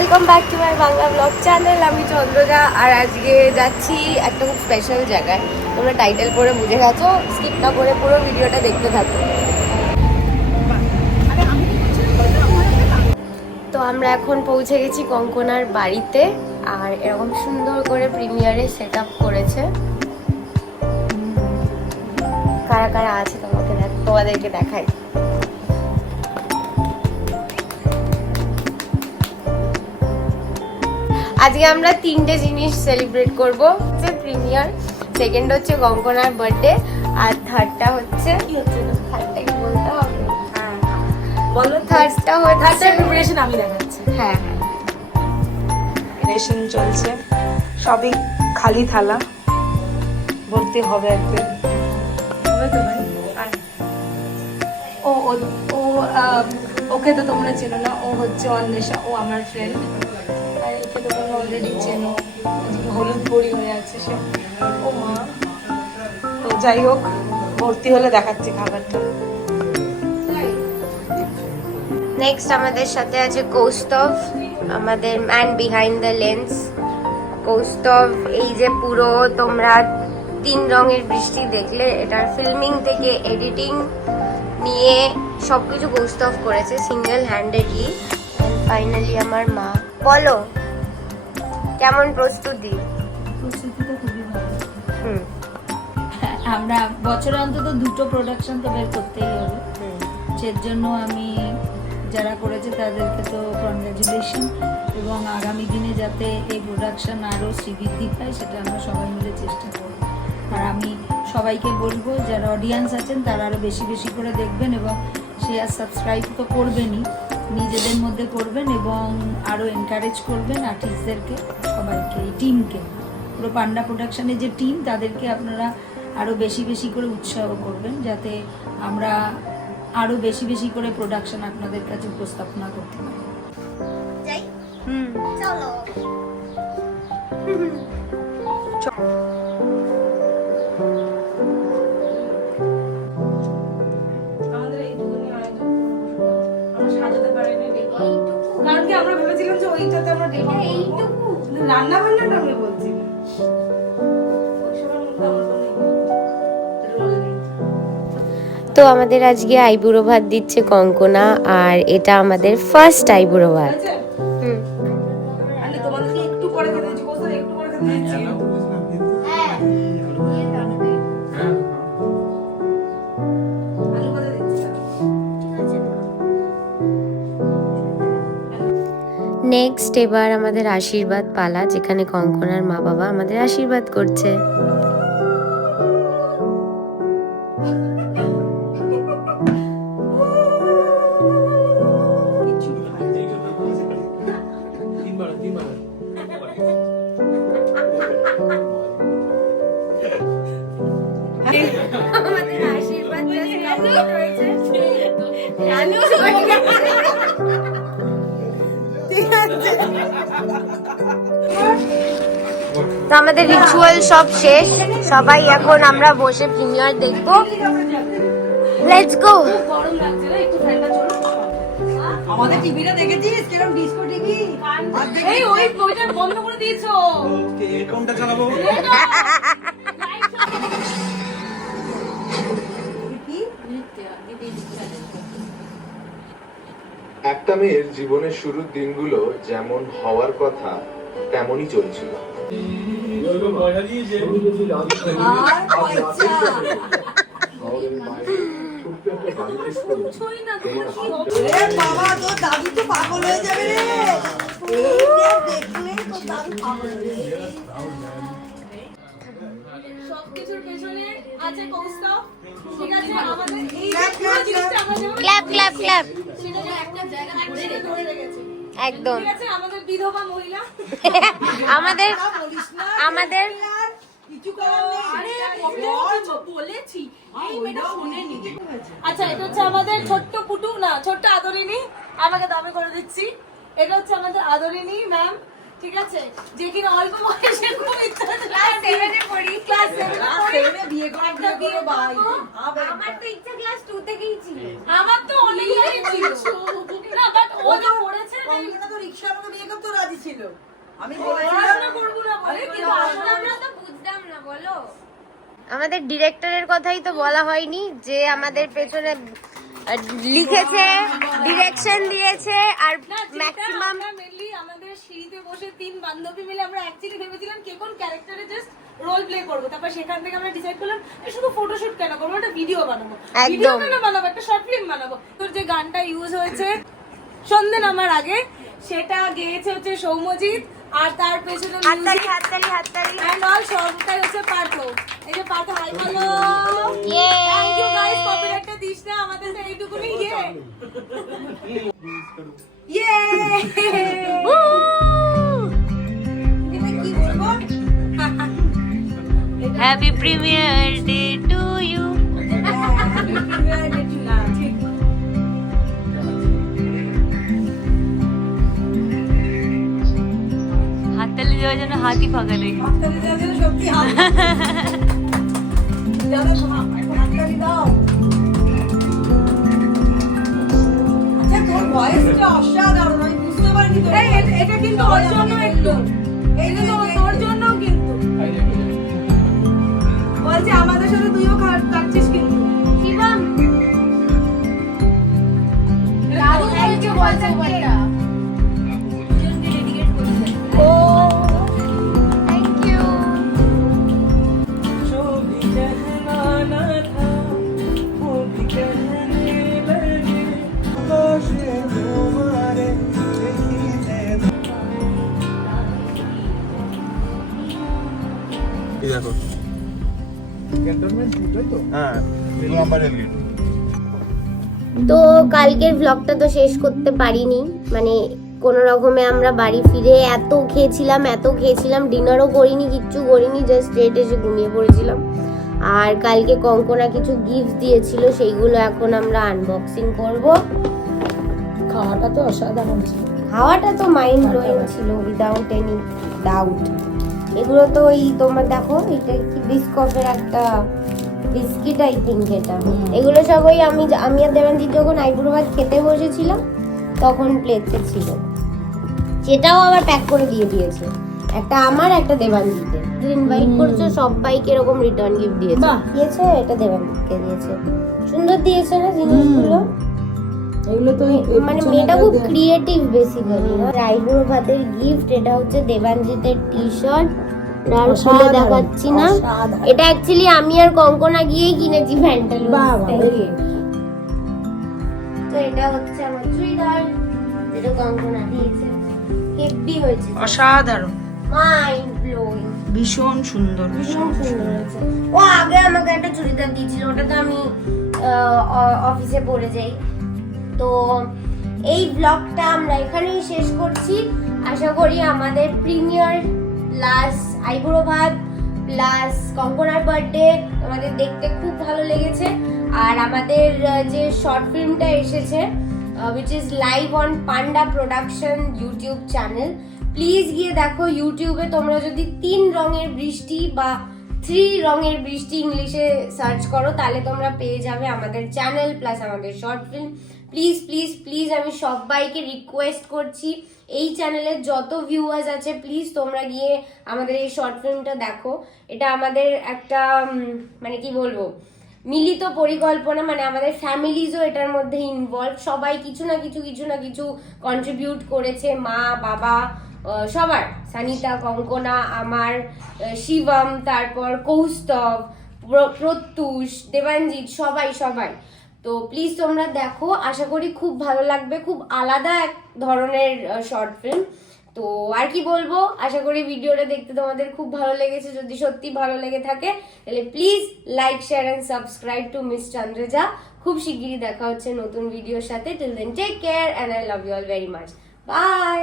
Welcome back to my Bangla blog channel. আমি চন্দ্রজা, আর আজকে যাচ্ছি একটা খুব স্পেশাল জায়গায়। তোমরা টাইটেল পড়ে বুঝে গেছো, স্কিপ না করে পুরো ভিডিওটা দেখতে থাকো। তো আমরা এখন পৌঁছে গেছি কঙ্কনার বাড়িতে, আর এরকম সুন্দর করে প্রিমিয়ারে সেট আপ করেছে। কারা কারা আছে তোমাদেরকে দেখাই। আজকে আমরা তিনটে জিনিস সেলিব্রেট করবো। হচ্ছে প্রিমিয়ার, সেকেন্ড হচ্ছে কঙ্কনার বার্থডে, আর থার্ডটা হচ্ছে থার্ডটা কি বলতে হবে? বলো। থার্ডটা হচ্ছে প্রিপারেশন আমি দেখাচ্ছি। হ্যাঁ, প্রিপারেশন চলছে, সবই খালি থালা ভর্তি হবে একদিন। হবে তো ভাই? ও ও ও ওকে তো তোমরা চেনো না, ও হচ্ছে অন্বেষা, ও আমার ফ্রেন্ড। আর একে তো তোমরা অলরেডি চেনো, আজকে হলুদ পরি হয়ে আছে সে। ও মা, তো যাই হোক, ভর্তি হলে দেখাচ্ছি খাবারটা। নেক্সট আমাদের সাথে আছে কৌস্তভ, আমাদের man behind the lens. Kaustav এই যে পুরো তোমরা 3 রঙের বৃষ্টি দেখলে, এটার ফিল্মিং থেকে এডিটিং নিয়ে সবকিছু কৌস্তভ করেছে সিঙ্গেল হ্যান্ডেডলি। ফাইনালি আমার মা। বলো কেমন প্রস্তুতি? প্রস্তুতিটা খুবই ভালো। হুম, আমরা বছরে অন্তত 2টো প্রোডাকশন তো বের করতেই হবে। এর জন্য আমি যারা করেছে তাদেরকে তো কনগ্রাচুলেশন, এবং আগামী দিনে যাতে এই প্রোডাকশন আরও শ্রীবৃদ্ধি পায় সেটা আমরা সবাই মিলে চেষ্টা করব। আর আমি সবাইকে বলবো যারা অডিয়েন্স আছেন তারা আরও বেশি বেশি করে দেখবেন, এবং শেয়ার সাবস্ক্রাইব তো করবেনই, নিজেদের মধ্যে করবেন এবং আরও এনকারেজ করবেন আর্টিস্টদেরকে, সবাইকে, এই টিমকে, পুরো পান্ডা প্রোডাকশনের যে টিম তাদেরকে আপনারা আরও বেশি বেশি করে উৎসাহ করবেন, যাতে আমরা আরও বেশি বেশি করে প্রোডাকশন আপনাদের কাছে উপস্থাপনা করতে পারি। চলো। আমাদের এইটুকুনি আয়োজন, আমরা সাজাতে পারিনি ডেকোর, কারণ কি আমরা ভেবেছিলাম যে ওইটাতে আমরা ডেকোর এইটুকু রান্না বান্নাটা আমি বলছি না, ওই সময় মধ্যে আমার কোনো রোল নেই। তো আমাদের আজকে আইবুড়ো ভাত দিচ্ছে কঙ্কনা, আর এটা আমাদের ফার্স্ট আইবুড়ো ভাত। হয়েছে? আরে তোমাদেরকে একটু করে খেতে দিচ্ছি, কোথায় একটু করে খেতে দিচ্ছি। আলু কোথায় দিচ্ছি? নেক্সট এবার আমাদের আশীর্বাদ পালা, যেখানে কঙ্কনার মা বাবা আমাদের আশীর্বাদ করছে। আমাদের আশীর্বাদ হয়েছে। তো আমাদের রিচুয়াল সব শেষ, সবাই এখন আমরা বসে প্রিমিয়ার দেখবো। Let's go. গরম লাগছে না, একটু ঠান্ডা চলো। আমাদের টিভিটা দেখেছিস কিরকম ডিসকো টিভি? এই ওইটা বন্ধ করে দিয়েছো। ওকে, কোনটা চালাবো? একটা মেয়ের জীবনের শুরুর দিনগুলো যেমন হওয়ার কথা তেমনই চলছিল। বাবা, তোর দাদু তো পাগল হয়ে যাবে রে। দেখলে তোর দাদু পাগল হয়ে যাবে। সবকিছুর পেছনে আছে কৌস্তভ, ঠিক আছে? আমাদের এই যে পুরো জিনিসটা আমরা যেমন ক্ল্যাপ ক্ল্যাপ ক্ল্যাপ। সেটা যে একটা জায়গা ধরে রেখেছে, একদম। ঠিক আছে? আমাদের বিধবা মহিলা, আমাদের আমাদের কিছু করার নেই। আরে কত বলেছি, এই মেয়েটা শোনেনি। আচ্ছা, এটা হচ্ছে আমাদের ছোট্ট পুটু, না ছোট্ট আদরিনী, আমাকে দামি করে দিচ্ছি। এটা হচ্ছে আমাদের আদরিনী ম্যাম, ঠিক আছে, যে কিনা অল্প বয়সে খুব ইচ্ছা ক্লাস 7 এ পড়ি, ক্লাস 7 সেভেনে বিয়ে করো ভাই। আমার তো ইচ্ছা ক্লাস 2 থেকেই ছিল। আমার তো অনেক আগে ছিল না, বাট ও যে পড়েছে কঙ্গনা তো রিকশার মতো বিয়ে করতে রাজি ছিল। আমি পড়াশোনা করবো না বলে, কিন্তু আমরা তো বুঝতাম না, বলো। আমাদের ডিরেক্টরের কথাই তো বলা হয়নি, যে আমাদের পেছনে লিখেছে, ডিরেকশন দিয়েছে, আর ম্যাক্সিমাম মেনলি আমাদের সিঁড়িতে বসে 3 বান্ধবী মিলে আমরা অ্যাকচুয়ালি ভেবেছিলাম কে কোন ক্যারেক্টারে জাস্ট রোল প্লে করবো। তারপর সেখান থেকে আমরা ডিসাইড করলাম শুধু ফটোশুট কেন করবো, একটা ভিডিও বানাবো। ভিডিও কেন বানাবো, একটা শর্ট ফিল্ম বানাবো। তোর যে গানটা ইউজ হয়েছে সন্ধে নামার আগে, সেটা গেয়েছে হচ্ছে সৌম্যজিৎ, আর তার পেছনে হাততালি হাততালি হাততালি। এন্ড অল সবটাই হচ্ছে পার্থ। এই যে পার্থ, হাই হ্যালো, ইয়ে থ্যাংক ইউ গাইস। কপিরাইটটা দিস না, আমাদের তো এইটুকুনি। ইয়ে কি বলবো? Happy premiere day to you. হাততালি দেওয়ার জন্য হাতই ফাঁকা নেই। হাততালি দেওয়ার জন্য সত্যি হাত দাদা, হাততালি দাও। আচ্ছা, তোর ভয়েসটা অসাধারণ, আমি বুঝতে পারিনি তোর voice। এটা কিন্তু ওর জন্য একটু, এই যে, তোর জন্য কিন্তু বলছে আমাদের সাথে তুইও কাটছিস কিন্তু। শিবম দারুণ হয়েছে বলছে ওটা। ও থ্যাংক ইউ। দেখো হ্যাঁ, 2 নাম্বার রেলগেট। তো কালকের ভ্লগটা তো শেষ করতে পারিনি, মানে কোনো রকমে আমরা বাড়ি ফিরে এত খেয়েছিলাম, ডিনারও করিনি, কিচ্ছু করিনি, জাস্ট স্ট্রেট এসে ঘুমিয়ে পড়েছিলাম। আর কালকে কঙ্কনা কিছু গিফট দিয়েছিল, সেইগুলো এখন আমরা আনবক্সিং করব। খাওয়াটা তো অসাধারণ ছিল, খাওয়াটা তো মাইন্ড ব্লোয়িং ছিল, উইদাউট এনি ডাউট। এগুলো তো ওই তোমার দেখো, এটা কি বিস্কফের একটা বিস্কিট, আই থিঙ্ক এটা। এগুলো সব ওই আমি আর দেবানজিৎ যখন আইবুড়ো ভাত খেতে বসেছিলাম তখন প্লেটে ছিল, সেটাও আবার প্যাক করে দিয়ে দিয়েছে, একটা আমার একটা দেবানজিৎের। ইনভাইট করছো সবাইকে, এরকম রিটার্ন গিফট দিয়েছে, এটা দেবানজিৎকে দিয়েছে। সুন্দর দিয়েছে না জিনিসগুলো, এগুলো তো মানে মেয়েটা খুব ক্রিয়েটিভ বেসিক্যালি। আইবুড়ো ভাতের গিফট, এটা হচ্ছে দেবানজিতের টি শার্ট, আর খুলে দেখাচ্ছি না, এটা অ্যাকচুয়ালি আমি আর কঙ্কনা গিয়েই কিনেছি প্যান্টালুন থেকে। তো এটা হচ্ছে আমার চুড়িদার, যেটা কঙ্কনা দিয়েছে, হেভি হয়েছে, অসাধারণ, মাইন্ড ব্লোয়িং, ভীষণ সুন্দর। ভীষণ সুন্দর হয়েছে। ও আগে আমাকে একটা চুড়িদার দিয়েছিল, ওটা তো আমি অফিসে পরে যাই। তো এই ব্লগটা আমরা এখানেই শেষ করছি। আশা করি আমাদের প্রিমিয়ার প্লাস আইবুড়ো ভাত প্লাস কঙ্কনার বার্থডে আমাদের দেখতে খুব ভালো লেগেছে। আর আমাদের যে শর্ট ফিল্মটা এসেছে, which is live on panda production YouTube channel, please গিয়ে দেখো ইউটিউবে। তোমরা যদি 3 রঙের বৃষ্টি বা 3 রঙের বৃষ্টি ইংলিশে সার্চ করো, তাহলে তোমরা পেয়ে যাবে আমাদের চ্যানেল প্লাস আমাদের short film. Please please please আমি সবাইকে রিকোয়েস্ট করছি, এই চ্যানেলের যত ভিউয়ার্স আছে প্লিজ তোমরা গিয়ে আমাদের এই শর্ট ফিল্মটা দেখো। এটা আমাদের একটা মানে কি বলবো, মিলিত পরিকল্পনা, মানে আমাদের ফ্যামিলিজও এটার মধ্যে ইনভলভ, সবাই কিছু না কিছু কন্ট্রিবিউট করেছে, মা বাবা সবার, সানিতা, কঙ্কনা, আমার, শিবম, তারপর কৌস্তব, প্রত্যুষ, দেবানজিৎ, সবাই। তো প্লিজ তোমরা দেখো, আশা করি খুব ভালো লাগবে, খুব আলাদা এক ধরনের শর্ট ফিল্ম। তো আর কি বলবো, আশা করি ভিডিওটা দেখতে তোমাদের খুব ভালো লেগেছে। যদি সত্যি ভালো লেগে থাকে তাহলে please like, share and subscribe to Miss Chandraja. খুব শিগগিরই দেখা হচ্ছে নতুন ভিডিওর সাথে। Till then take care and I love you all very much. By.